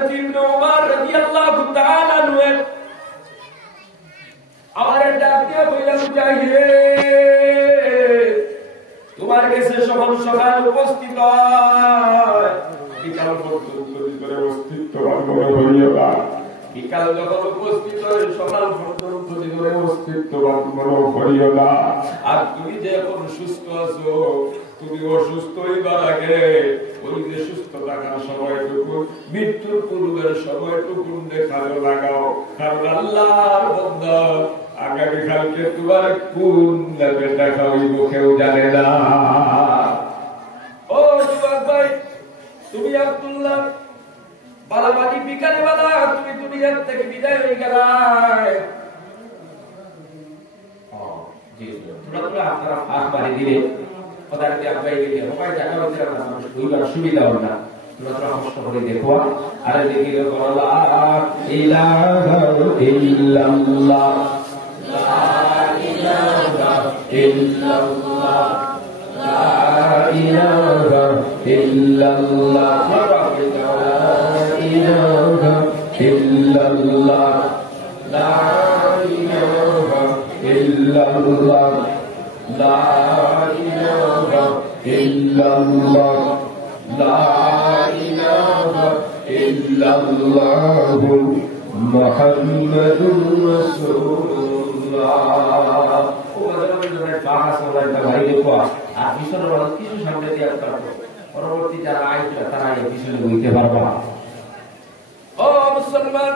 হযরত ইবনে ওমর রাদিয়াল্লাহু তাআলা আনহু আমার ডাকতে কইলাম যাইরে তোমার কাছে সকাল সকাল উপস্থিত হয় বিকাল পর্যন্ত ভিতরে অস্তিত্ববান মনে হইও না বিকাল যখন উপস্থিত হয় সকাল পর্যন্ত ভিতরে অস্তিত্ববান মনে হইও না আর তুমি যে এখন সুস্থ আছো তুমি অসুস্থ হইবার আগে ওই যে সুস্থ থাকার সময়টুকু মৃত্যুর পূর্বের সময়টুকু কাজে লাগাও কারণ আল্লাহর বান্দা আগামীকালকে তোমার কোন নেবে দেখা হইব কেউ জানে না। ও যুবক ভাই তুমি আব্দুল্লাহ বালাবাড়ি বিকালে বালা তুমি দুনিয়ার থেকে বিদায় হয়ে গেলা আপনারা ফাঁক বাড়ি দিলে ওদেরকে আব্বাই দিলে সবাই জায়গা হচ্ছে না দুইবার সুবিধা হবে না তোমরা তো কষ্ট করে দেখো আর দেখি লা ইলাহা ইল্লাল্লাহ লা ইলাহা ইল্লাল্লাহ লা ইলাহা ইল্লাল্লাহ লা ইলাহা ইল্লাল্লাহ লা ইলাহা ইল্লাল্লাহ লা ইলাহা ইল্লাল্লাহ লা ইলাহা ইল্লাল্লাহ মুহাম্মাদুর রাসূলুল্লাহ। ওদের বাহাস ওদের ভাই দেখো আর পিছনে কিছু সামনে দিয়ে আসতে পরবর্তী যারা আইছে তারা এই পিছনে বইতে পারবা। ও মুসলমান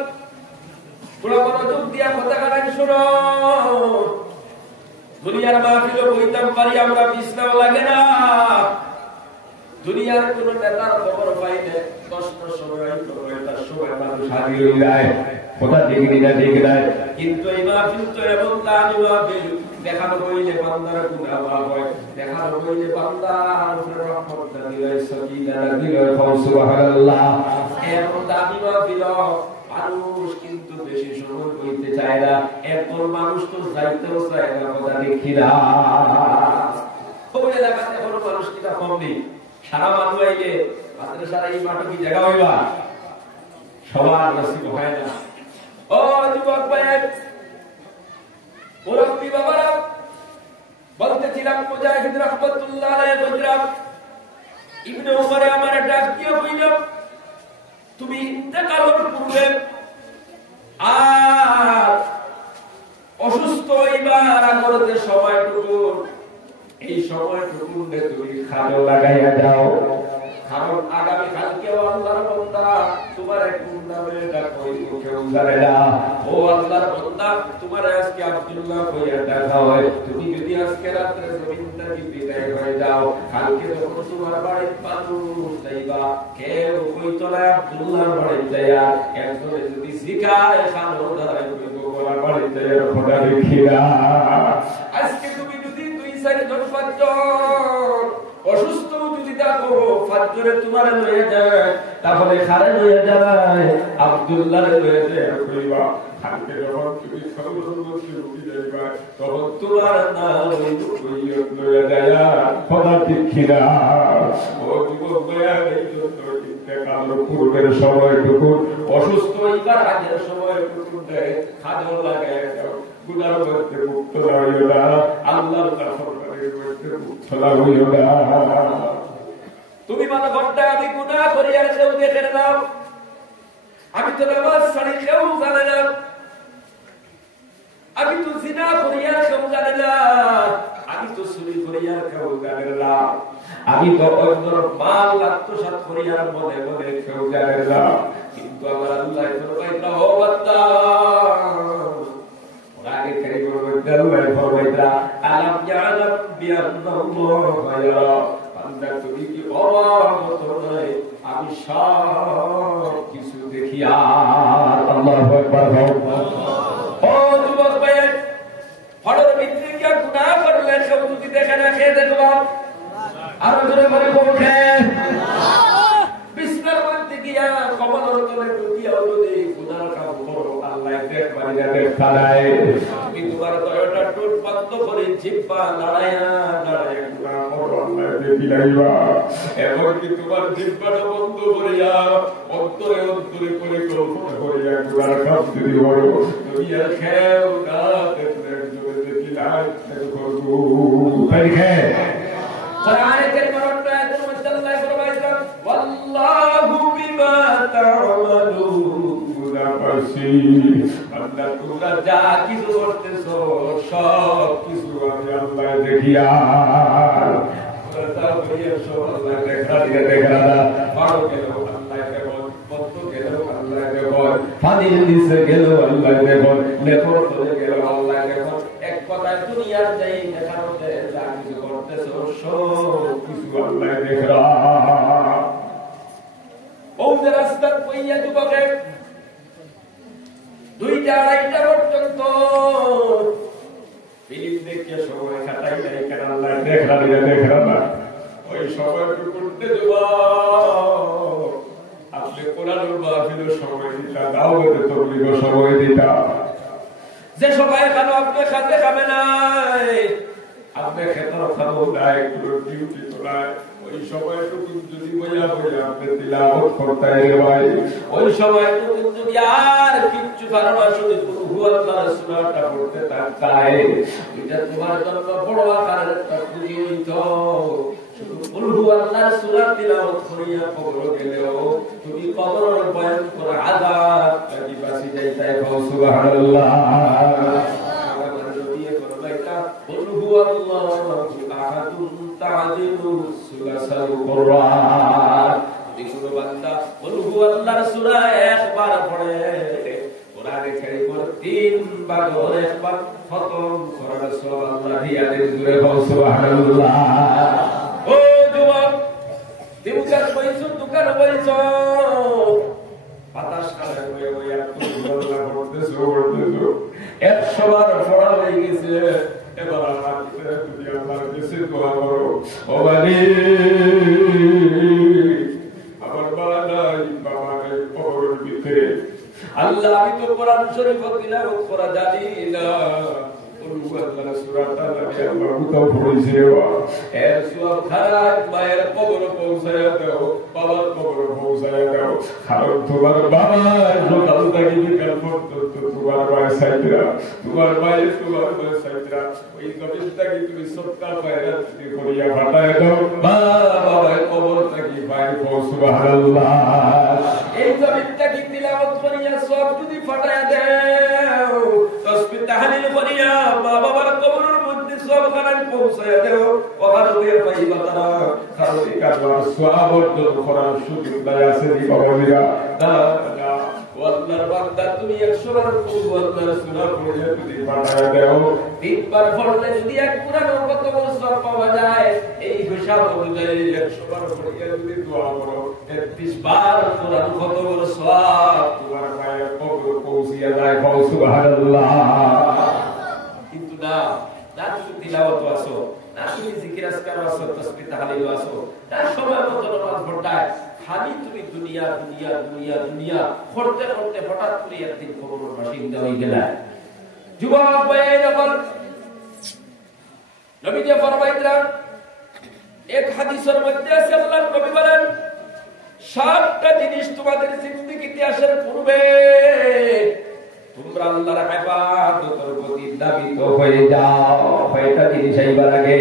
পুরো মনোযোগ দিয়া কথা কাটাই শোনো দুনিয়ার মাহফিলে বইতাম পারি আমরা বিছনাও লাগে না দুনিয়ার কোন নেতার খবর পাই না কষ্ট সময় তার সময় মানুষ হাজির হয়ে যায় কথা দেখি না দেখি না কিন্তু এই মাহফিল তো এমন দামি মাহফিল দেখানো হইলে বান্দার গুনাহ মাফ হয় দেখানো হইলে বান্দার উপরে রহমত দিলে সাকিনা দিলে সুবহানাল্লাহ এমন দামি মাহফিল মানুষ কিন্তু বেশি সময় হইতে চায় না এত মানুষ তো যাইতেও চায় না কথা দেখি না ওই এলাকাতে কোনো মানুষ কিটা কম নেই সারা মানুষ আইলে মাত্র সারা এই মাঠে কি জায়গা হইবা সবার নসিব হয় না। ও যুবক ভাই মুরব্বী বাবারা বলতেছিলাম মুজাহিদ রাহমাতুল্লাহ আলাইহি বলছিলাম ইবনে ওমর আমার ডাক দিয়ে কইল তুমি ইন্তেকালের পূর্বে আর অসুস্থ হইবার আগের সময়টুকু এই সময়টুকু তুমি খাজো লাগাইয়া যাও কারণ আগামী কালকে আল্লাহর বান্দা তোমার কোন নামে ডাকো কেউ জানে না। ও আল্লাহর বান্দা তোমার আজকে আব্দুল্লাহ কইয়া ডাকা হয় তুমি যদি আজকে রাতে জমিন থেকে বিদায় হয়ে যাও কালকে যখন তোমার বাড়িতে মানুষ যাইবা কেউ কইতো না আব্দুল্লাহর বাড়িতে যাইয়া একজনে যদি শিখায় খানো দাঁড়াই কইবো গোলা বাড়িতে যাইয়া ফোটা দেখিয়া আজকে তুমি যদি দুই চার জন পাঁচজন অসুস্থ যদি দেখো ফাজরে তোমার লয়ে যায় তাহলে খারে লয়ে যায় আব্দুল্লাহ লয়ে যায় কইবা কালকে যখন তুমি সর্বসর্বস্ব রুটি যাইবা তখন তোমার নাম কইয়ত লয়ে যায় খোদা দেখিরা। ও যুবক ভাইয়া এই জন্য ইন্তেকালের পূর্বের সময়টুকু অসুস্থ হইবার আগের সময়টুকু খাজো লাগায় দাও গুনার মধ্যে মুক্ত হইও না আল্লাহর নাফরমানির মধ্যে মুক্ত হইও না। তুমি মনে ঘন্টা আমি গুনাহ করি আর কেউ দেখে নাও আমি তো নামাজ ছাড়ি কেউ জানে না আমি তো জিনা করি আর কেউ জানে না আমি তো চুরি করি আর কেউ জানে না আমি তো অন্যর মাল আত্মসাৎ করি আর মনে মনে কেউ জানে না কিন্তু আমার আল্লাহ ফরমাইতা ও বান্দা আগে করে বলতে আল্লাহ ফরমাইতা আলাম ইয়ালাম বিআন্নাল্লাহ ইয়ারা বান্দা তুমি কি অবাক নয় আমি সব কিছু দেখি আর আল্লাহু আকবার। ও যুবক ভাই হঠাৎ ভিতরে কি গুনাহ করলে সব যদি দেখে না খেয়ে দেখবা আর জোরে করে বলছে বিসমিল্লাহ বলতে গিয়া কবরের তলে ঢুকিয়া যদি গুনাহ কাম করো আল্লাহ দেখবা না দেখা নাই তুমি তোমার দয়াটা টুট বন্ধ করে জিহ্বা লড়াইয়া লড়াইয়া গুনাহ করো আল্লাহ আল্লাহ দেখিলাইবা এমনকি তোমার জিহ্বাটা বন্ধ করিয়া অন্তরে অন্তরে করে কল্পনা করিয়া গুনার শাস্তি দিব দুনিয়ার খেও না দেখলে জোরে দেখিলাই করবো তাই খে কোরআনে কারীমের আয়াতের মধ্যে আল্লাহ ফরমাইছেন ওয়াল্লাহু বিমা তা'মালুনা বাসীর আল্লাহ তোমরা যা কিছু করতেছো সব কিছু আমি আল্লাহ দেখিয়া তার বলিয়া সব আল্লাহ দেখা পারো গেল আল্লাহ দেখো পত্র গেল আল্লাহ দেখো পানির নিচে গেল আল্লাহ দেখো লেপর চলে গেল আল্লাহ দেখো এক কথায় দুনিয়ার যাই দেখার মধ্যে যা কিছু করতেছো সব কিছু আল্লাহ দেখা ওদের রাস্তা কইয়া যুবকে 2টা-2:30টা পর্যন্ত ফিল্ম দেখে সময় কাটাই নাই কেন আল্লাহ দেখা না ওই সময়টুকু করতে দেবা আপনি কোরআনুল মাহফিলের সময় দিতা দাওয়াতে তাবলীগের সময় দিতা যে সবাই খানো আপনি খাতে খাবে না আপনি খেতার খাবো নাই কোনো ডিউটি তো নাই ওই সময়টুকু যদি বইয়া আপনি তিলাওয়াত করতে ভাই ওই সময়টুকু যদি আর কিচ্ছু কারণ শুধু আল্লাহর সূরাটা পড়তে চায় এটা তোমার জন্য বড় আকারের একটা পুঁজি হইতো শুধু আল্লাহর সূরা তিলাওয়াত করিয়া কবর গেলেও তুমি কবরের ভয়ঙ্কর আযাব থেকে বাঁচি যাইতে সুবহানাল্লাহ একবার পড়ে কোরআনে কারীমের 3 বার করে একবার খতম করার সওয়াব আল্লাহ রিয়াদের জুড়ে সুবহানাল্লাহ ও যুবক দোকান বইছো বাতাস কালে হয়ে আল্লাহ করতেছো 100 বার পড়া হয়ে গেছে এবার আমাকে তুমি আল্লাহর কাছে দোয়া করো ও বাবা আমার বাবার কবরের ভিতরে আল্লাহ আমি তো কোরআন শরীফ তিলাওয়াত করা জানি না আল্লাহর সূরাটা আমি আল্লাহ উতাও পড়েছি এ সওয়াব খারাপ মায়ের কবর পৌঁছায়া দাও বাবার কবর পৌঁছায়া দাও কারণ তোমার বাবা সকাল থেকে বিকাল পর্যন্ত তোমার মায়ের সাইদরা তোমার মায়ের সাইদরা ওই কবিতাকে তুমি সত্তা পায়রা তুমি করিয়া ফাটায়া দাও বাবার কবর থেকে ভাই সুবহানাল্লাহ এই কবিতাকে তিলাওয়াত করিয়া সব যদি ফাটায়া দাও তাসবিহ তাহলিল করিয়া বাবার কবরের মধ্যে সব খানায় পৌঁছায়া দাও ওখানে গিয়ে পাইবা তারা কারণ এই কারবার সওয়াব অর্জন করার সুযোগ আছে দি বাবারা না আল্লাহর বান্দা তুমি 100 বার আল্লাহর সূরা পড়ে যদি পাঠায়া দাও 3 বার পড়লে যদি এক কোরআন কত সওয়াব পাওয়া যায় এই হিসাব অনুযায়ী 100 বার পড়ে যদি দোয়া করো 33 বার কোরআন কত বড় সওয়াব তোমার মায়ের কবর পৌঁছিয়া যায় সুবহানাল্লাহ কিন্তু না তুমি তিলাওয়াত আসো না তুমি জিকির আজকার আসো তাসবিহ তাহলিল আসো না সময় মতো নামাজ পড়ায় খালি তুমি দুনিয়া করতে করতে হঠাৎ করে একদিন কবরের বাসিন্দা হয়ে গেলা যুবক ভাই যখন নবী যে ফরমাইলেন এক হাদিসের মধ্যে আছে আল্লাহর নবী বলেন 7টা জিনিস তোমাদের জিন্দেগিতে আসার পূর্বে তোমরা আল্লাহর ইবাদতের প্রতি দাবিত হয়ে যাও কয়টা জিনিস এইবার আগে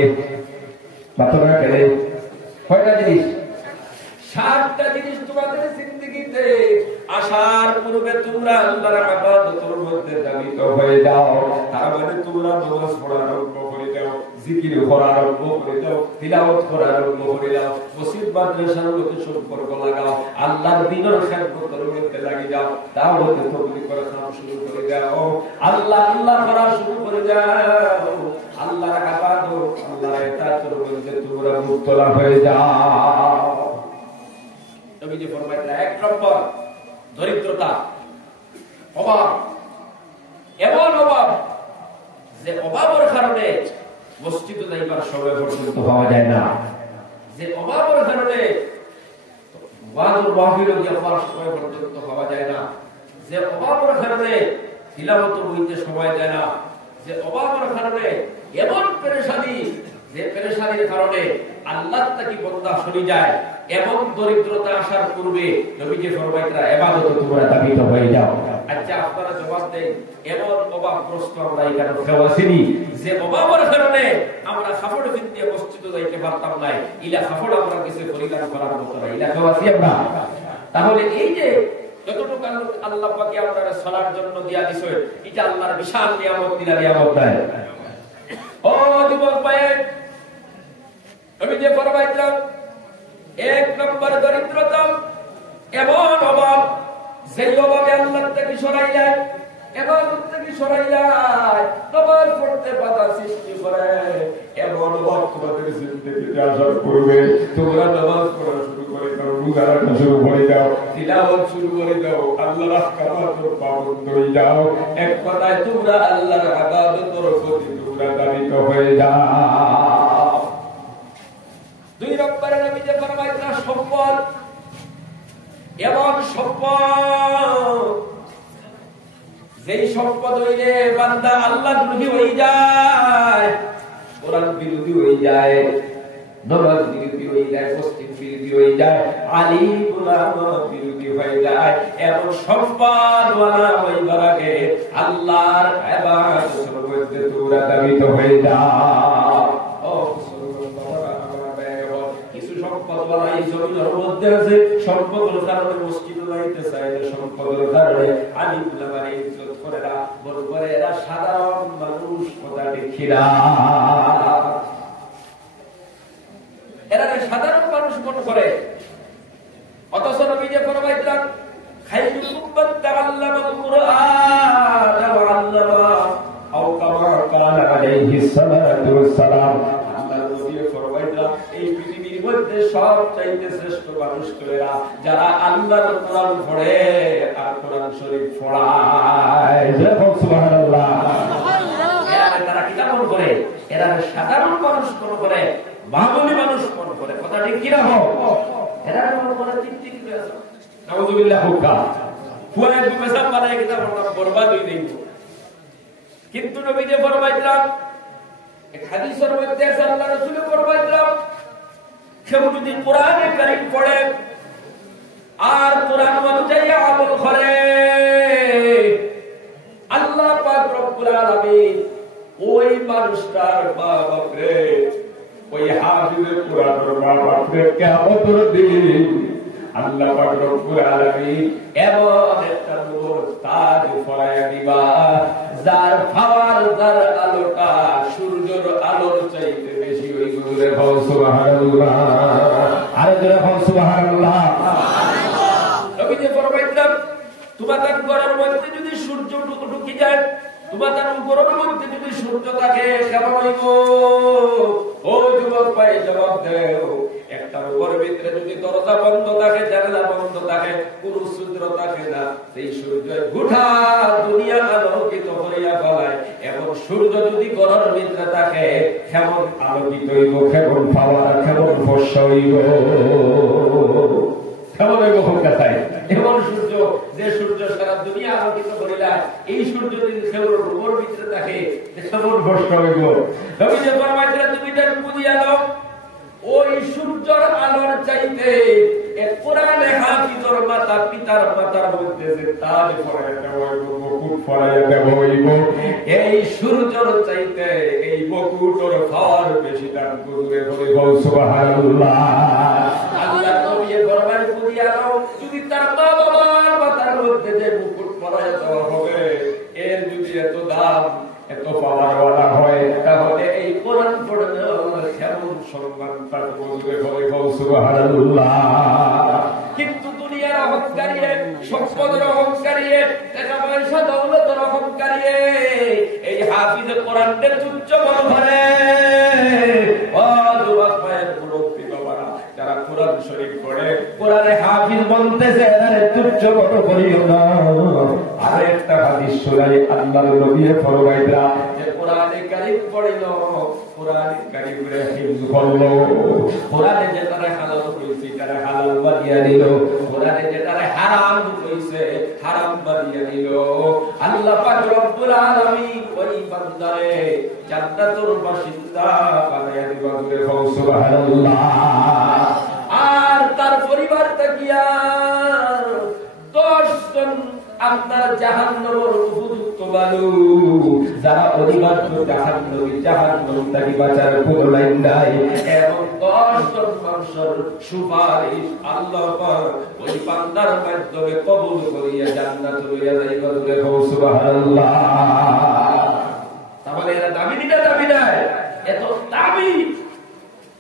মাত্রা কেন কয়টা জিনিস 7টা জিনিস তোমাদের জিন্দেগিতে আসার পূর্বে তোমরা আল্লাহর ইবাদতের মধ্যে দাবিত হয়ে যাও তার মানে তোমরা নামাজ পড়া আরম্ভ করে দাও জিকির করা আরম্ভ করে দাও তিলাওয়াত করা আরম্ভ করে দাও মসজিদ মাদ্রাসার মধ্যে সম্পর্ক লাগাও আল্লাহর দ্বীনের খেদমতের মধ্যে লাগি যাও দাওয়াত তাবলীগ করা শুরু করে দাও আল্লাহ করা শুরু করে দাও আল্লাহর ইবাদত আল্লাহর ইতাআতের মধ্যে তোমরা মুবতলা হয়ে যাও নবী যে ফরমাইলেন 1 নম্বর দরিদ্রতা অভাব এমন অভাব যে অভাবের কারণে মসজিদে যাইবার সময় পর্যন্ত পাওয়া যায় না যে অভাবের কারণে ওয়াজুল মাহফিলে যাওয়ার সময় পর্যন্ত পাওয়া যায় না যে অভাবের কারণে তিলাওয়াত হইতে সময় যায় না যে অভাবের কারণে এমন পেরেশানি যে পেরেশানির কারণে আল্লাহ তাকে বান্দা সরে যায়, এবং দরিদ্রতা আসার পূর্বে নবীজি ফরমাইতরা ইবাদত তোমরা দাবিত হয়ে যাও। আচ্ছা আপনারা জবাব দেন, এমন অভাবগ্রস্ত আমরা এখানে খেওয়াছিনি যে অভাবের কারণে আমরা কাপড় কিনতে মসজিদে যাইতে পারতাম না, ইলা কাপড় আমরা কিছু পরিধান করার মতো না, ইলা খেওয়াছি আমরা। তাহলে এই যে যতটুকু আল্লাহ পাকে আপনারা সালার জন্য দিয়া দিছে, এটা আল্লাহর বিশাল নিয়ামত, দিলা নিয়ামত দেয়। ও যুবক ভাই, আমি যে ফরমাইলাম এক নম্বর দরিদ্রতা এমন অভাব, যে অভাবে আল্লাহ থেকে সরাই যায়, এবাদত থেকে সরাই যায়, নামাজ পড়তে বাধা সৃষ্টি করে। এমন অভাব তোমাদের জিন্দেগিতে আসার পূর্বে তোমরা নামাজ পড়া শুরু করে দাও, রোজা রাখা শুরু করে দাও, তিলাওয়াত শুরু করে দাও, আল্লাহর আহকামের পাবন্দ হয়ে যাও। এক কথায় তোমরা আল্লাহর ইবাদতের প্রতি তোমরা দাবিত হয়ে যাও। দুই নম্বরে নবী যে ফরমাইলেন সম্পদ, এবং সম্পদ যেই সম্পদ হইলে বান্দা আল্লাহ বিরোধী হয়ে যায়, কোরআন বিরোধী হয়ে যায়, নামাজ বিরোধী হয়ে যায়, মসজিদ বিরোধী হয়ে যায়, আলিম উলামা বিরোধী হয়ে যায়, এবং সম্পদওয়ালা হইবার আগে আল্লাহর ইবাদতের মধ্যে তোমরা দাবিত হয়ে যাও। সম্পদওয়ালা এই জমিনের মধ্যে আছে, সম্পদের কারণে মসজিদে যাইতে চায় না, সম্পদের কারণে আলিম উলামার ইজ্জত করে না, বড় করে এরা সাধারণ মানুষ, কথা দেখি না, এরা সাধারণ মানুষ মনে করে। অথচ নবী যে ফরমাইলেন খায়রুকুম মান তাআল্লামাল কুরআন ওয়া আল্লামা, আও কামা ক্বালা আলাইহিস সালাতু ওয়াস সালাম। আল্লাহ নবী ফরমাইলেন এই পৃথিবীর মধ্যে সবচাইতে শ্রেষ্ঠ মানুষ এরা যারা আল্লাহর কোরআন পড়ে আর কোরআন শরীফ পড়ায়। সুবহানাল্লাহ। তারা কি মনে করে? এরা সাধারণ মানুষ মনে করে, মামুলি মানুষ মনে করে, কথা ঠিক কিনা হোক, এরা মনে করে ঠিক ঠিক আছে। নাউযুবিল্লাহ হুকা ফুয়ায় পেশাব বানায় কিনা বরবাদ হয়ে যাইব। কিন্তু নবী যে ফরমাইলেন এক হাদিসের মধ্যে আল্লাহ রাসূল ফরমাইলেন কেউ যদি কোরআনে কারীম পড়ে আর কোরআন অনুযায়ী আমল করে, আল্লাহ পাক রব্বুল আলামিন ওই মানুষটার বাবাকে, ওই হাফিজের কোরআনের বাবাকে কিয়ামতের দিন আল্লাহ পাক রব্বুল আলামিন এমন একটা নূর তাজ পরায়া দিবা, যার পাওয়ার, যার আলোটা সূর্যের আলোর চাইতে বেশি হইবে। জোরে বল সুবহানাল্লাহ, আরে জোরে বল সুবহানাল্লাহ। নবী যে ফরমাইলেন তোমাদের ঘরের মধ্যে যদি সূর্য ঢুকে যায়, তোমাদের ঘরের মধ্যে যদি সূর্য থাকে কেমন হইব? ও যুবক ভাই জবাব দেও। একটা ঘরের ভিতরে যদি দরজা বন্ধ থাকে, জানালা বন্ধ থাকে, কোন সূর্য থাকে না, সেই সূর্য গোটা দুনিয়া আলোকিত করিয়া ফেলায়। এবং সূর্য যদি ঘরের ভিতরে থাকে কেমন আলোকিত হইব, কেমন পাওয়ার, কেমন ফর্সা হইব, কেমন হইব কথায়। এমন সূর্য, যে সূর্য সারা দুনিয়া আলোকিত করিলা, এই সূর্য যদি ঘরের ভিতরে থাকে কেমন ফর্সা হইব। নবী যে ফরমাইলেন তুমি তার বুঝিয়া নাও, ওই সূর্যের আলোর চাইতে কোরআনে হাফিজের মাতা, পিতার মাতার মধ্যে যে তাজ পরায়া দেওয়া হইব, মুকুট পরায়া দেওয়া হইব, এই সূর্যের চাইতে এই মুকুটের পাওয়ার বেশি দাম করবে। বলে সুবহানাল্লাহ। আল্লাহ নবী দরবার করিয়া নাও, যদি তার মা বাবার মাথার মধ্যে যে মুকুট পরায়া দেওয়া হবে এর যদি এত দাম, এত পাওয়ারওয়ালা হয়, তাহলে এই কোরআন পড়লে কেমন সম্মান তার বলবে। বলে সুবহানাল্লাহ। কিন্তু দুনিয়ার অহংকারী, সম্পদের অহংকারী, টাকা পয়সা দৌলতের অহংকারী এই হাফিজে কোরআনকে তুচ্ছ মনে করে। ও যুবক ভাইয়ের মুরব্বী বাবারা, যারা কোরআন শরীফ পড়ে কোরআনে হাফিজ বলতেছে এরা তুচ্ছ মনে করিও না। আরেকটা হাদিস শোনাই, আল্লাহর নবী ফরমাইলেন যে কোরআনে কারীম পড়িল, কোরআনে কারীমে হিফজ করলো, কোরআনে যেটা হালাল কইছে তারা হালাল বানিয়ে দিল, কোরআনে যেটা হারাম কইছে হারাম বানিয়ে দিল। আল্লাহ পাক রব্বুল আলামিন ওই বান্দারে জান্নাতুল বাসিন্দা বানায়া দিবা বলে সুবহানাল্লাহ। আর তার পরিবার তাকিয়া 10 জন আপনার জাহান্নামের উপযুক্ত মানুষ যারা অনিবার্য জাহান্নাম থেকে বাঁচার কোনো লাইন নাই, এবং 10 জন মানুষের সুপারিশ আল্লাহ পাক ওই বান্দার মাধ্যমে কবুল করিয়া জান্নাতে লইয়া যাইবা বলে সুবহানাল্লাহ। তাহলে এরা দাবি দিটা দাবি নাই, এত দাবি,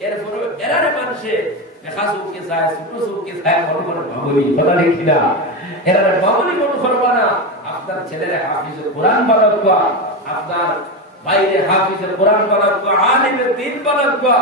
এরপরে এরারে মানুষে দেখা চুকে যায়, ছোট চুকে যায়, বড় বড় ভাবলি কথা দেখি না, এরারে ভাবলি মনে করবা না। আপনার ছেলেরা হাফিজে কোরআন বানাবা, আপনার বাইরে হাফিজে কোরআন বানাবা, আলিমের দিন বানাবা,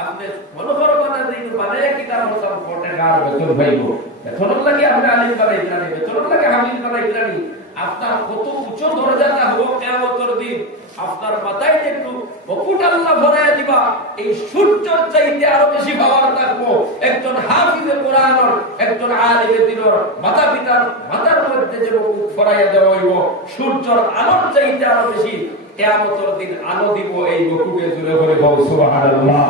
আপনি মনে করবা না দিন বানায় কি তার মতো কোটে গার বেতন পাইব, বেতন লাগে আপনি আলিম বানাই দিলানি, বেতন লাগে হাফিজ বানাই দিলানি। আপনার কত উচ্চ দরজাটা হবে কিয়ামতের দিন, আপনার মাথায় একটু মুকুট আল্লাহ ভরায়া দিবা, এই সূর্যের চাইতে আরো বেশি পাওয়ার থাকবো একজন হাফিজে কোরআনের, একজন আলিমে দ্বীনের মাতা পিতার মাথার মধ্যে যে মুকুট ভরাইয়া দেওয়া হইব, সূর্যের আলোর চাইতে আরো বেশি কিয়ামতের দিন আলো দিব এই মুকুটে জুড়ে করে বল সুবহানাল্লাহ।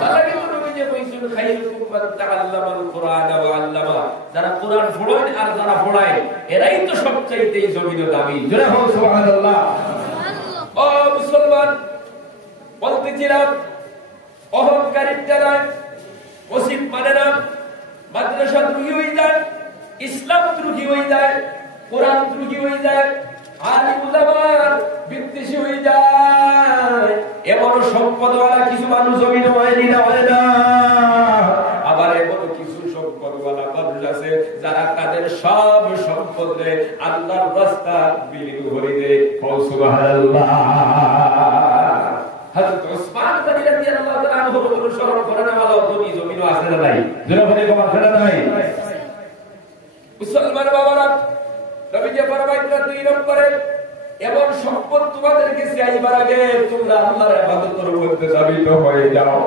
তাহলে নবীজি কইছেন খায়রুকুম মান তাআল্লামাল কুরআন ওয়া আল্লামা, যারা কোরআন পড়েন আর যারা পড়ায় এরাই তো সবচাইতে এই জমিনে দামি, জোরে বল সুবহানাল্লাহ। ও মুসলমান, বলতেছিলাম অহংকারী যারা ওসিফ মানে না, মাদ্রাসা দ্রোহী হয়ে যায়, ইসলাম দ্রোহী হয়ে যায়, কোরআন দ্রোহী হয়ে যায়, আলিম উলামার বিদ্বেষী হয়ে যায়, এমন সম্পদওয়ালা কিছু মানুষ জমিনে হয়নি না, হয় না। আবার এমন কিছু সম্পদওয়ালা মানুষ আছে যারা তাদের সব সম্পদে আল্লাহর রাস্তা বিলীন করে দেয়, সুবহানাল্লাহ। হযরত উসমান গনি রাদিয়াল্লাহু তাআলা আনহু অনুসরণ করেন ওয়ালা দুনি জমিনও আছে না নাই, যারা বলে কোন আছে না নাই। মুসলমান বাবারা, নবীজি ফরমাইলেন 2 নম্বরে এমন সম্পদ তোমাদেরকে চাইবার আগে তোমরা আল্লাহর ইবাদতের মধ্যে জাবিত হয়ে যাও।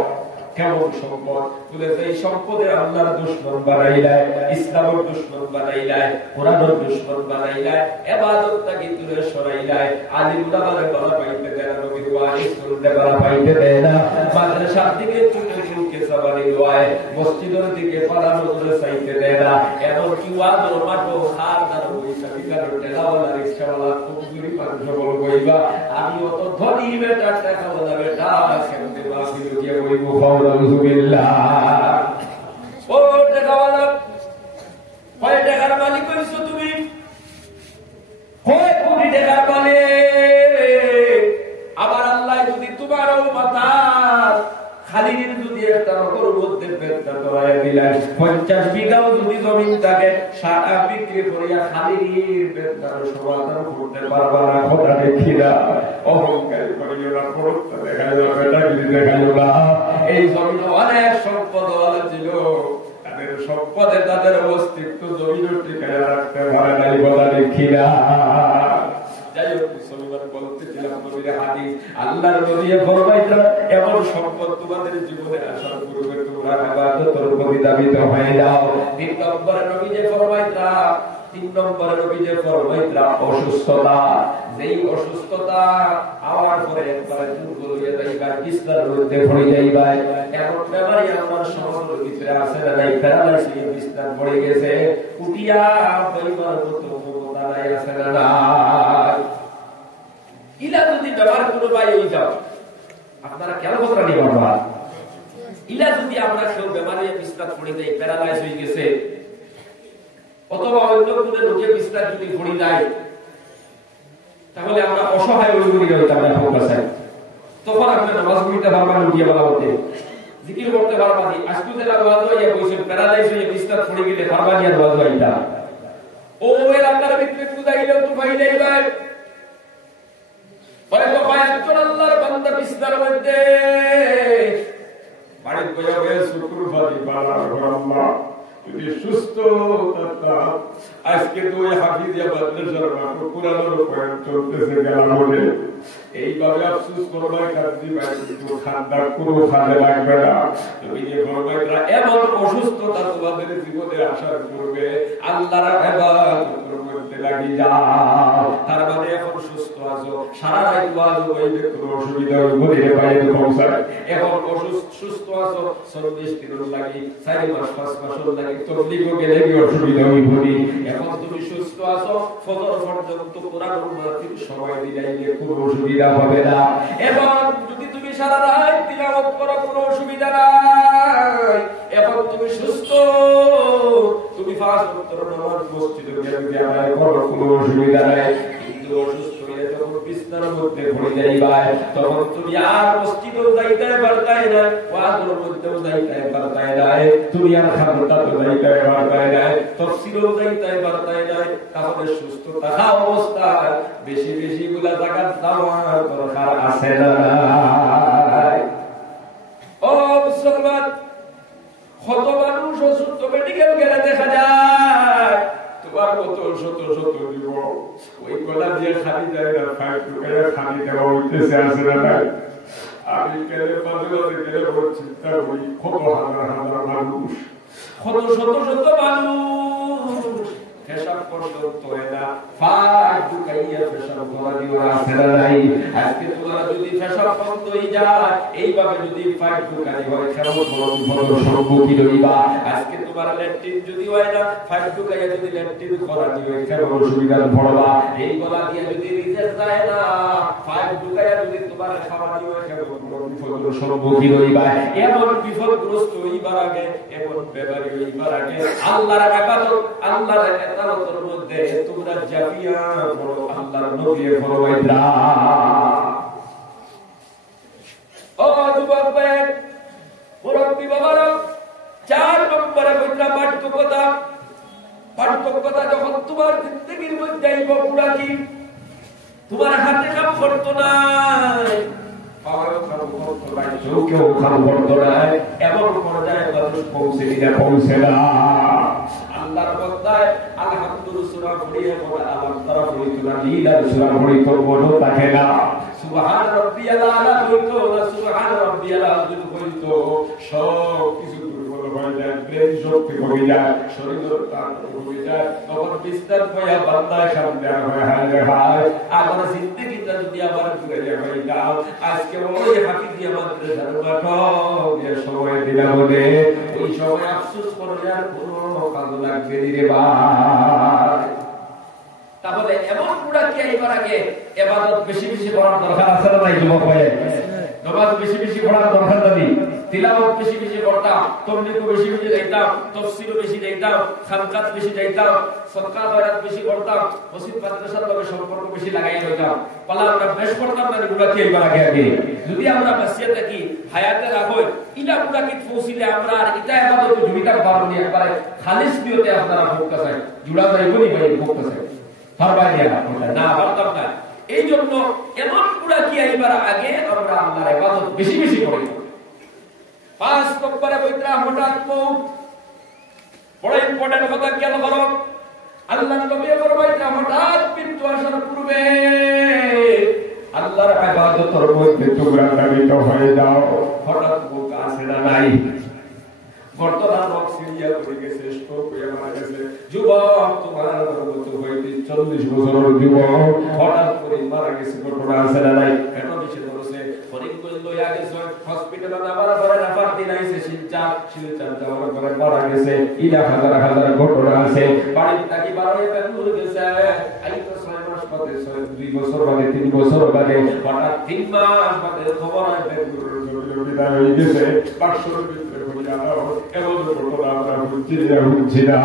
কেমন সম্পদ? বলে এই সম্পদে আল্লাহর দুশমন বানাইলাই, ইসলামের দুশমন বানাইলাই, কোরআনের দুশমন বানাইলাই, ইবাদত থেকে দূরে সরাইলাই, আলিম উলামারে গলা পাইতে দেয় না, নবীর ওয়ারিস করতে গলা পাইতে দেয় না, মাদ্রাসার দিকে চুকে সবারই লয়, মসজিদের দিকে পালানো দূরে চাইতে দেয় না, এমন কি ওয়াজের মাঠও হার দাঁড় বইসা বিকারের টেলাওয়ালা রিক্সাওয়ালা কবজুরি মানুষ বল বইবা আমি অত ধনী বেটা টাকাওয়ালা বেটা কেমনে বাসি লুকিয়ে বইব আলহামদুলিল্লাহ। ও টাকাওয়ালা, কয় টাকার মালিক হইছো তুমি? কয় কোটি টাকার মালিক? আবার আল্লাহ যদি তোমারও মাথা খালির যদি একটা রকর মধ্যে পেটটা ধরাইয়া দিলেন, 50 বিঘাও যদি জমিন থাকে সারা বিক্রি করিয়া খালির পেটটার সমাধান করতে পারবা না, কথা দেখি না। অহংকারী করিও না, পড়তে দেখাইও না, বেটাগিরি দেখাইও না। এই জমিনে অনেক সম্পদ ছিল, তাদের সম্পদে তাদের অস্তিত্ব জমিন টিকায় রাখতে পারে নাই, কথা দেখি না। যাই হোক মুসলমান, বলতেছিলাম নবীর হাদিস, আল্লাহর নবী ফরমাইলেন এমন সম্পদ তোমাদের জীবনে আসার পূর্বে তোমরা ইবাদতের প্রতি দাবিত হয়ে যাও। 3 নম্বরে নবীজি ফরমাইলেন অসুস্থতা। যেই অসুস্থতা আওয়ার পরে একবারে দুর্বল হয়ে যাইবা, বিছনার মধ্যে পড়ে যাইবা, এমন বেমারি আমার সমাজের ভিতরে আছে না নাই, প্যারালাইসিস বিছনায় পড়ে গেছে, উঠিয়া পরিবার মতো ক্ষমতা নাই, আছে না নাই। ইলা যদি ব্যবহার কোনো ভাই হয়ে যাও, আপনারা কেন কথা নিয়ে বাবা, ইলা যদি আমরা কেউ বেমারি বিছনায় পড়ে যাই, প্যারালাইসিস হয়ে গেছে, অথবা অন্য কোনো রোগে বিছনায় যদি পড়ে যায়, তাহলে আমরা অসহায় হয়ে যাইতাম না ফোকাসে। তখন আপনি নামাজ পড়তে পারবেন, উঠিয়ে বলা হতে জিকির করতে পারবেন, আজকুতে নামাজ হইয়া বসে প্যারালাইসিস হয়ে বিছনায় পড়ে গেলে পারবেন না নামাজ হইতা। ও এলাকার ভিতরে কুদাইলেও তো ফাইলাই ভাই, হয়তো কয়েকজন আল্লাহর বান্দা বিছনার মধ্যে বাড়ির বইয়া বইয়া শুকুর ফাজি পালার আল্লাহ যদি সুস্থ থাকতাম, আজকে তো ওই হাফিজিয়া মাদ্রাসার মাঠে কোরআনের উপর চলতেছে গেলাম বলে এইভাবে আফসোস করবার কাজী ভাই কিন্তু খান্দা কোনো খালে লাগবে না। তুমি যে ফরমাইলা এমন অসুস্থতা তোমাদের জীবনে আসার পূর্বে আল্লাহর ইবাদতের মধ্যে লাগি যাও, তার পৌঁছাইলে কোনো অসুবিধা গরিবের বাইরে পৌঁছায়। এখন সুস্থ আছো 40 দিন লাগে, 4 মাস 5 মাস লাগে, তবলিগও গেলে কি অসুবিধা হইবনি। এখন তুমি সুস্থ আছো, ফজর পর্যন্ত কোরআন মাহফিল সময় দিলাইলে কোনো অসুবিধা হবে না। এবং যদি তুমি সারা রাত তিলাওয়াত করো কোনো অসুবিধা নাই। এখন তুমি সুস্থ, তুমি 5 ওয়াক্ত নামাজ মসজিদে গিয়ে আদায় করো, কোনো অসুবিধা নাই। কিন্তু অসুস্থ হয়ে যখন বিছানার মধ্যে পড়ে যাইবা, তখন তুমি আর মসজিদে যাইতে পারতাই না, ওয়াজের মধ্যেও যাইতে পারতাই না, তুমি আর খামটা তো যাইতে পারতাই না, তাফসীরও যাইতে পারতাই না। তাহলে সুস্থ থাকা অবস্থায় বেশি বেশি গুলা যাকাত দেওয়ার দরকার আছে না? ও মুসলমান, কত মানুষ অসুস্থ মেডিকেল গেলে দেখা যায় তোমার কত শত শত দিব, ওই গলা দিয়ে খালি যায় না, 5 টাকা খালি দেওয়া হইতেছে আছে না? আমি গেলে পাঁচবারে গেলে বড় চিন্তা করি, কত হাজার হাজার মানুষ, কত শত শত মানুষ পেশাব পর্যন্ত হয় না, ফাঁক ঢুকাইয়া পেশাব করা দিওয়া আছে না নাই? আজকে তোমরা যদি পেশাব বন্ধ হয়ে যায়, এইভাবে যদি ফাঁক ঢুকানি হয়, কেমন বড় সম্মুখীন হইবা? আজকে তোমার ল্যাট্রিন যদি হয় না, ফাঁক ঢুকাইয়া যদি ল্যাট্রিন করা দিও, কেমন অসুবিধার পড়বা? এই গলা দিয়ে যদি রিজেক্ট যায় না, ফাঁক ঢুকাইয়া যদি তোমার খাওয়া দিও, কেমন বড় সম্মুখীন হইবা? এমন বিপদগ্রস্ত হইবার আগে, এমন বেমারি হইবার আগে আল্লাহর ইবাদত, আল্লাহর ইবাদতের মধ্যে তোমরা জাফিয়া করো, আল্লাহর নবীর ফরমাইলা। ও যুবক ভাই, মুরব্বি বাবারা, 4 নম্বরে কইরা পার্থক্যতা যখন তোমার জিন্দেগির মধ্যে আইব, পুরা কি তোমার হাতে কাম করতো না, পাওয়ারও কাম করতো না, চোখেও কাম করতো না, এমন পর্যায়ে মানুষ পৌঁছে না। আল্লাহর বান্দায় আলহামদুলিল্লাহ সূরা পড়িয়ে বলে আল্লাহ তারা পড়িতো না, লীলার সূরা পড়িতো মনে থাকে না, সুবহান রাব্বিয়াল আলা কইতো না, সুবহান রাব্বিয়াল আযীম কইতো, সব কিছু দুর্বল হয়ে যায়, ব্রেন শক্তি কমে যায়, শরীরের টান কমে যায়, তখন বিস্তার হয়ে বান্দায় সামনে হয় হায় আমার জিন্দেগিটা যদি আবার ঘুরে যায় দাও। আজকে ওই হাফিজিয়া মাদ্রাসার মাঠে সময় দিলাম বলে ওই সময় আফসোস করে আর কোনো কাজ লাগবে রে ভাই। তাহলে এমন পুরা কি এইবার আগে ইবাদত বেশি বেশি করার দরকার আছে না নাই যুবক ভাই? নামাজ বেশি বেশি পড়ার দরকার নেই, তিলাওয়াত বেশি বেশি করতাম, তাবলীগ বেশি বেশি যাইতাম, তাফসীর বেশি যাইতাম, খানকাত বেশি যাইতাম, সদকা খয়রাত বেশি করতাম, মসজিদ মাদ্রাসার লগে সম্পর্ক বেশি লাগাই লইতাম, পালা আমরা বেশ করতাম না পুরা কি এইবার আগে যদি আমরা বাঁচিয়ে থাকি হায়াতে রাখই, ইটা পুরা কি পৌঁছিলে আমরা আর ইটা ইবাদত জুড়িতাম পারবো না। একবারে খালিস নিয়তে আপনারা ফোকাস হয় জুড়া যাইবনি ভাই, ফোকাস হয় পারবাই না, পারতাম না। এই জন্য এমন পুরা কি এইবার আগে আমরা আল্লাহর ইবাদত বেশি বেশি করি। 5 নম্বরে বইটা হঠাৎ মউত, বড় ইম্পর্টেন্ট কথা খেয়াল করো। আল্লাহর নবী ফরমাইলেন হঠাৎ মৃত্যু আসার পূর্বে আল্লাহর ইবাদতের মধ্যে তোমরা নিমগ্ন হয়ে যাও। হঠাৎ মউত আসে না নাই, বর্তমান অক্সিলিয়া করে গেছে, স্ট্রোক হয়ে মারা গেছে, যুবক তোমার মতো হইতে 40 বছরের যুবক হঠাৎ করে মারা গেছে, ঘটনা আছে না নাই? কেন বেশি ধরেছে ফরিদগঞ্জ লইয়া গেছে হসপিটালে, আবার পরে নাফার দিন আইছে শিলচর যাওয়ার পরে মারা গেছে, ইলা হাজার হাজার ঘটনা আছে। বাড়ি থাকি বাড়ি বেঙ্গুর গেছে, আইতো 6 মাস বাদে, 2 বছর বাদে, 3 বছর বাদে, হঠাৎ 3 মাস বাদে খবর হয় বেঙ্গুর বিদায় হয়ে গেছে। 500 ভিতরে হইয়া এমন ঘটনা আমরা বুঝছি না।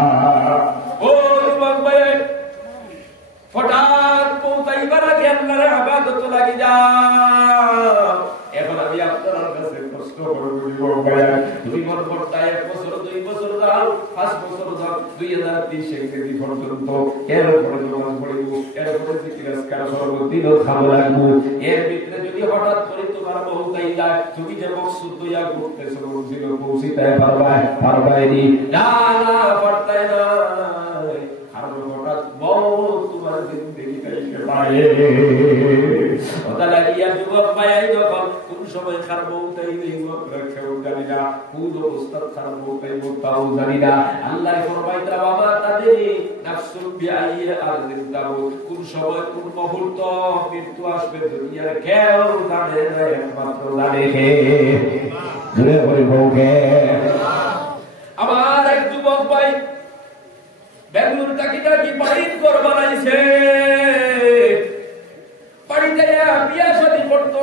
ও যুবক ভাই, হঠাৎ পৌঁছাইবার আগে আল্লাহর ইবাদত লাগি যাও। এখন আমি আপনার কাছে প্রশ্ন করব যুবক ভাই, তুমি মন করতে 1 বছর 2 বছর যাও, 5 বছর যাও, 2030 থেকে পর্যন্ত এরপরে নামাজ পড়িব, এরপরে জিকির আজকার করব, দিনও খাওয়া লাগবো। এর ভিতরে যদি হঠাৎ করে তোমার বহু তাইলা তুমি যে মকসুদ হইয়া ঘুরতেছো মঞ্জিলে পৌঁছিতে পারবাইনি, না না পারতাই না। কারণ হঠাৎ মওত তোমার জিন্দেগিটাকে পায়ে ওটা লাগিয়া যুবক ভাই, যখন কোন সময় খার মওত আইবে কেউ জানি না, কোন অবস্থার তারা বলতাইব তাও জানি না। আল্লাহ ফরমাইতা বাবা তাদের নাফসুল বিআইয়ি আরদিন তামুত, কোন সময় কোন মুহূর্ত মৃত্যু আসবে দুনিয়ার কেউ জানে না, একমাত্র জানে কে? জুড়ে বলবো কে? আমার এক যুবক ভাই বেঙ্গুর টাকিটা কি বাড়ির ঘর বানাইছে, বাড়িতে বিয়া শাদী করতো,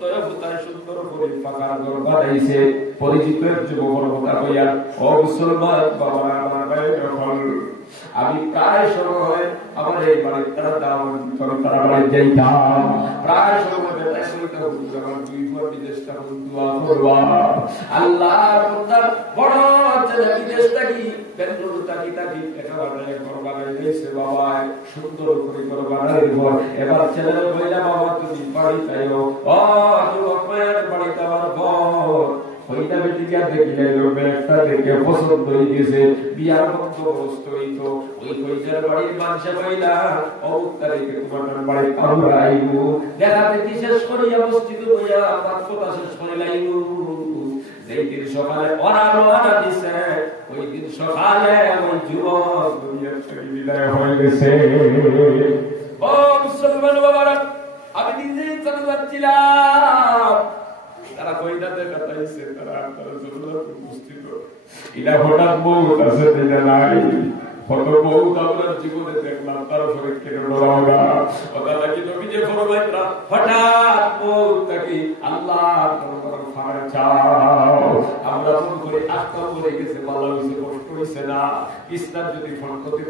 দয়াবতার সুন্দর করে পাকা ঘর বানাইছে। পরিচিত এক যুবকের কথা কইয়া, ও মুসলমান বাবা আমার ভাই, যখন আমি প্রায় সময় আমার এই বাড়ির তারা তারা বাড়ি যাইতাম, প্রায় সময় আমার দুই বোন বিদেশটা দোয়া করবা, আল্লাহর বান্দা বড় ছেলে বিদেশ থাকি বেঙ্গলুরু থাকি একেবারে ঘর বানাই দিয়েছে বাবা, সুন্দর করে ঘর বানাই ঘর। এবার ছেলেরা বললাম বাবা তুমি বাড়ি চাইও, ও যুবক মায়ের বাড়িতে আমার ঘর ওইটা বেটিকা দেখিলে একটা দেখে পছন্দ হয়ে গেছে, বিয়ার বন্দোবস্ত হইতো, ওই কইটার বাড়ির মানুষে বইলা অমুক তারিখে তোমার বাড়ি আমরা আইব, দেখা দেখি শেষ করিয়া মসজিদ হইয়া আমার কথা শেষ করে লাইব। যেই দিন সকালে ওরা রওনা দিছে, ওই দিন সকালে ওই যুবক দুনিয়ার থেকে বিদায় হয়ে গেছে। ও মুসলমান বাবারা, আমি নিজেই চলে যাচ্ছিলাম, তারা কইটাতে কাটাইছে, তারা জরুরত উপস্থিত, এটা হঠাৎ বহুত আছে যেটা নাই, কত বহুত আপনার জীবনে দেখলাম, তারপরে কেন ডরাওগা কথা নাকি নবী যে ফরমাইতা হঠাৎ বহুত নাকি আল্লাহ তোমার ফাড়া চাও। আমরা মন করে আত্মা করে গেছে, ভালো হইছে, কষ্ট হইছে না, ইসলাম যদি ফরকতে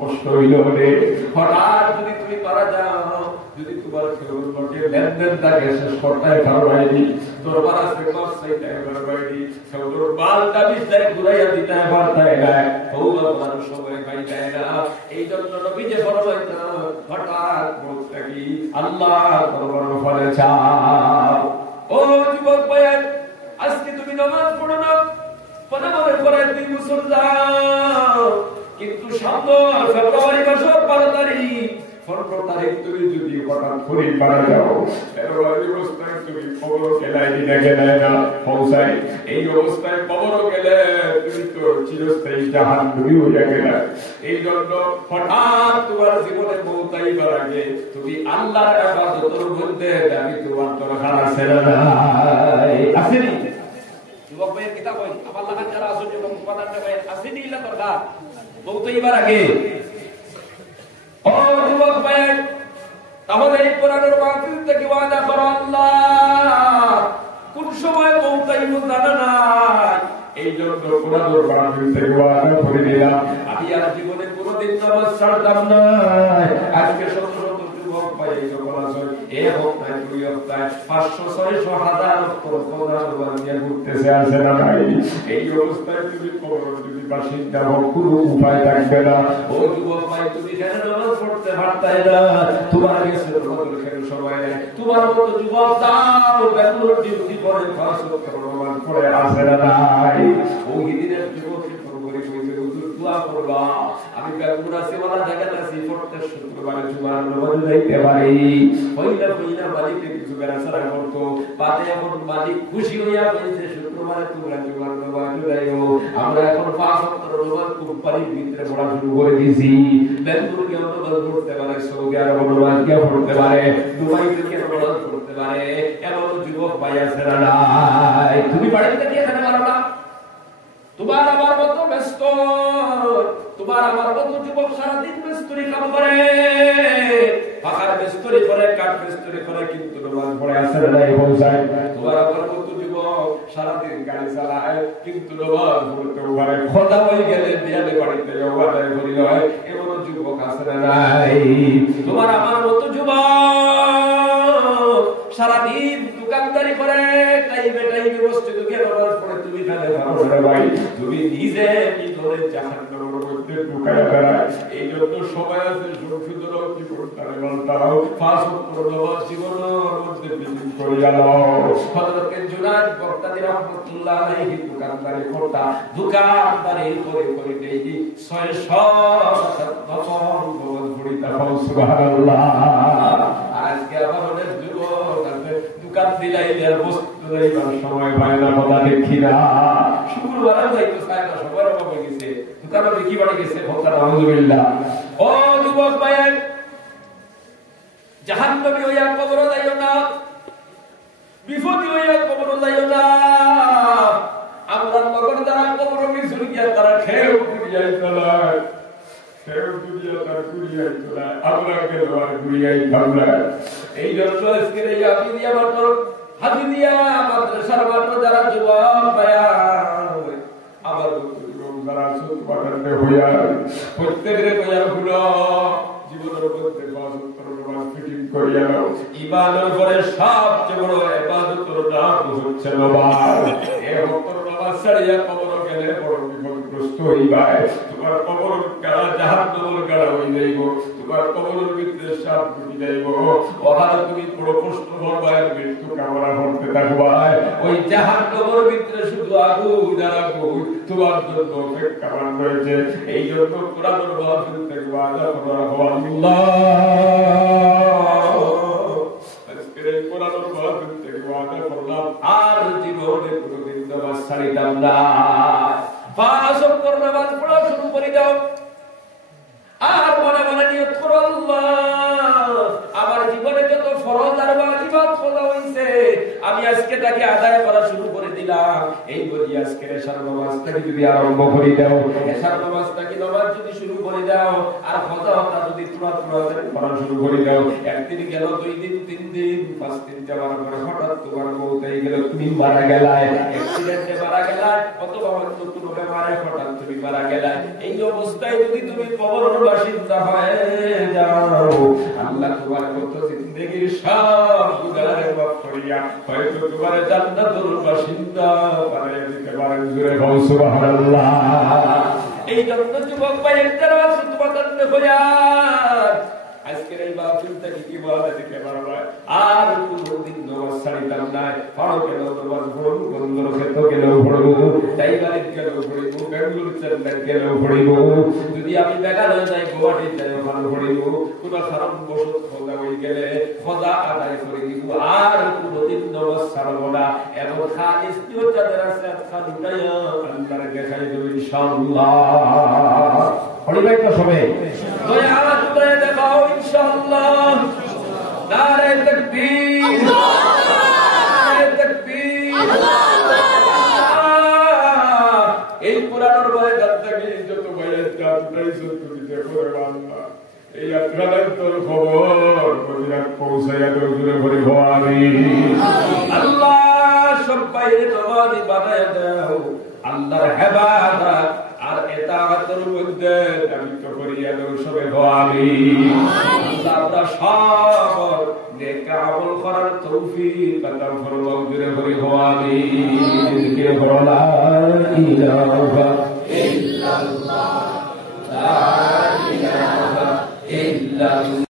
কষ্ট হইল রে, হঠাৎ যদি তুমি পারা যাও, যদি তোমার কেউ লোকে লেনদেন থাকে শেষ করতায় কারবাইনি, তোর পারা সে কষ্ট চাইতায় কারবাইনি, তোর বালটা বিস্তায় ঘুরাইয়া দিতায় বার্তায় গায়, বৌবা মানুষ সময় গাই দেয় না। এই জন্য নবী যে ফরমাইতা হঠাৎ বলতে কি আল্লাহ তোমার ফলে চাও। ও যুবক ভাইয়ের, আজকে তুমি নামাজ পড়ো না, পনেরো করে 2 বছর যাও, কিন্তু সামনে ফেব্রুয়ারি মাসের 12 তারিখ 15 তারিখ তুমি যদি হঠাৎ করে মারা যাও, ফেব্রুয়ারি অবস্থায় তুমি খবর গেলাই দিনে গেলে না পৌঁছাই, এই অবস্থায় খবর গেলে তুমি তো চিরস্থায়ী জাহান্নামী হয়ে গেলে। এই জন্য হঠাৎ তোমার জীবনে পৌঁছাইবার আগে তুমি আল্লাহর ইবাদতের মধ্যে আমি তোমার দরকার আছে না আসেনি? যুবক ভাইয়ের কিতাব বই আমার লাগা যারা আসুন যুবক উপাদান ভাই আসেনি ইলা দরকার পৌঁছাইবার আগে। ও যুবক ভাই, তাহলে এই কোরআনের মাহফিল থেকে ওয়াদা করো আল্লাহ কোন সময় পৌঁছাইব জানা নাই, এই জন্য কোরআনের মাহফিল থেকে ওয়াদা করে দিলাম আমি আর জীবনে কোনোদিন নামাজ ছাড়তাম না। আজকে শত শত যুবক ভাই যখন আসেন এই হপ্তায় 2 হপ্তায় 500 600 হাজার ঘুরতেছে আসে না নাই, এই অবস্থায় তুমি খবর যদি বাসিন্দা হোক কোনো উপায় থাকবে না। ও যুবক ভাই, তুমি কেন নামাজ পড়তে পারতাই না? তোমার কাছে তোমাদের কেন সময় নেই? তোমার মতো যুবক দাও বেঙ্গলোর ডিউটি করে 5 লক্ষ নামাজ পড়ে আসে না নাই। ওই দিনের যুবকের পরবর্তী কইতে হুজুর দোয়া করবা, আমি বেঙ্গলোর আছে ওলা জায়গাতে আছি, প্রত্যেক শুক্রবারে জুমার নামাজ যাইতে পারি। হইলা মালিককে কিছু বেড়াছাড়া করতো, বাদে এখন মালিক খুশি হইয়া বলছে শুক্রবারে তোমরা জুমার নামাজ যাইও। আমরা এখন 5 ওয়াক্ত নামাজ কোম্পানির ভিতরে পড়া শুরু করে দিয়েছি। বেঙ্গলোর কেউ নামাজ পড়তে পারে, সৌদি আরব নামাজ কেউ পড়তে পারে, দুবাই থেকে নামাজ পড়তে পারে, এমন যুবক ভাই আছে না নাই? তুমি বাড়িতে গিয়ে এখানে পারো না? তোমার আমার মতো ব্যস্ত, তোমার আমার মতো যুবক সারাদিন ব্যস্তরি কাম করে, পাখার ব্যস্তরি করে, কাঠ ব্যস্তরি করে, কিন্তু নামাজ পড়ে আসে না নাই পৌঁছায়। তোমার আমার মতো যুবক সারাদিন গাড়ি চালায়, কিন্তু নামাজ পড়তে পারে, খোদা হয়ে গেলে বিয়ালে বাড়িতে ওয়াদায় করি হয়, এমন যুবক আছে না নাই? তোমার আমার মতো যুবক সারাদিন দোকানদারি করে, টাইমে মসজিদে গিয়ে নামাজ পড়ে, তুমি খালে ভালো না ভাই, তুমি নিজে ভিতরে জাহান্নামের মধ্যে ঢুকায় বেড়ায়। এই জন্য সবাই আছে সুন্দর কি করতে বলতাও 5 ওয়াক্ত নামাজ জীবনের মধ্যে বিলীন করে গেল। হযরত জুনায়েদ বগদাদী রাহমাতুল্লাহ আলাইহি দোকানদারি করতা, দোকানদারি করে করে দেই 600 নামাজ পড়িতা। সুবহানাল্লাহ। আজকে আবার অনেক যুবক আছে দোকান দিলাইলে বস্তু যাইবার সময় পায় না, কথা দেখি না। শুক্রবার যাইতে চায় না, সবার অভাব হয়ে গেছে, দোকানে বিক্রি বাড়ি গেছে, ভক্তার আলহামদুলিল্লাহ। ও যুবক ভাইয়ের, জাহান্নামী হইয়া কবরে যাইও না, বিপদী হইয়া কবরে যাইও না। আমরা নগর দ্বারা কবর মিশুর গিয়া তারা খেয়েও কুড়িয়াই চলায়, খেয়েও কুড়িয়া তারা কুড়িয়াই চলায়, আমরা কেন আর কুড়িয়াই খাবলায়। এই জন্য আজকের এই হাফিজিয়া মাত্র, হাফিজিয়া মাদ্রাসার মাত্র যারা যুবক ভাইয়া আবার যারা সুখ পাঠাতে হইয়া প্রত্যেকের হইয়া হলো জীবনের মধ্যে ফিটিং করিয়া ইবাদতের পরে সবচেয়ে বড় ইবাদতের নাম হচ্ছে নামাজ। এই নামাজ ছাড়িয়া কবর গেলে বড় বিপদগ্রস্ত হইবা। তোমার কবর গাড়া জাহান্নামের গাড়া হয়ে যাইব, তোমার কবরের ভিতরে সাপ ঢুকে যাইব। ওখানে তুমি বড় কষ্ট করবা, মৃত্যু কামনা করতে থাকবা। ওই জাহান্নামের ভিতরে শুধু আগুন আর আগুন তোমার জন্য অপেক্ষামান রয়েছে। এই জন্য কোরআনের মাহফিল থেকে ওয়াদা করা হয়, আল্লাহ আজকের এই কোরআনের মাহফিল থেকে ওয়াদা করলাম আর জীবনে কোনোদিন নামাজ ছাড়িতাম না। 5 ওয়াক্ত নামাজ পড়া শুরু করে দাও, আর মনে মনে নিয়ত করো, আল্লাহ আমার জীবনে যত ফরজ আর ওয়াজিবাত খোলা হইছে আমি আজকে তাকে আদায় করা শুরু করে দিলাম। এই বলি আজকে এশার নামাজটাকে যদি আরম্ভ করে দাও, এশার নামাজটাকে নামাজ যদি শুরু করে দাও, আর ফজরটা যদি তোমরা পড়া শুরু করে দাও, একদিন গেল, 2 দিন, 3 দিন, 5 দিন যাওয়ার পরে হঠাৎ তোমার মৌত হয়ে গেল, তুমি মারা গেলায়, অ্যাক্সিডেন্টে মারা গেলায়, অথবা হয়তো কোনো বেমারে হঠাৎ তুমি মারা গেলায়। এই অবস্থায় যদি তুমি কবরের বাসিন্দা হয়ে যাও, আল্লাহ তোমার কত জিন্দেগির সব গুনাহে মাফ করিয়া হয়তো তোমার জান্নাতুল বাসিন্দা বানাইয়া দিতে পারেন। জোরে বল সুবহানাল্লাহ। এই জন্য যুবক ভাই একটা রাত তোমার জন্য হইয়া আজকের এই মাহফিল থেকে কি বলা দিতে পারবা, আর কোনদিন নামাজ ছাড়িতাম না। পড়ো কেন নামাজ পড়বো, বন্ধুর ক্ষেত্র গেলেও পড়বো, টাইগারের গেলেও পড়িব, বেঙ্গলুরু চেন্নাই গেলেও পড়িব, যদি আমি মেঘালয় যাই, গুয়াহাটি যাই, ওখানে পড়িব, কোন কারণ বসত খোদা হয়ে গেলে খোদা আদায় করে দিব, আর কোনদিন নামাজ ছাড়বো না। এবং খালিস নিয়ত যাদের আছে খালি গায়া আল্লাহর দেখাই দেব ইনশাআল্লাহ। পড়িবাই তো সবে দয়া আওয়াজ করে দেখাও ইনশাআল্লাহ। নারে তাকবীর, নারে তাকবীর, এই কোরআনের বলে যাত্রাকে যত বলে যাত্রাই সত্য দিতে করে আল্লাহ। এই যাত্রার তোর খবর মদিনা পৌঁছাইয়া তোর দূরে করে ভবানী আল্লাহ সবাই তোমার বানায় দাও। আল্লাহর ইবাদত আর ইতাআতের মধ্যে দাবিত করিয়া দাও সবে ভবানী। আল্লাহ আমরা সব নেক আমল করার তৌফিক আতা ফরমাও দূরে করে ভবানী। কে বলা ইলাহা ইল্লাল্লাহ, লা ইলাহা ইল্লাল্লাহ।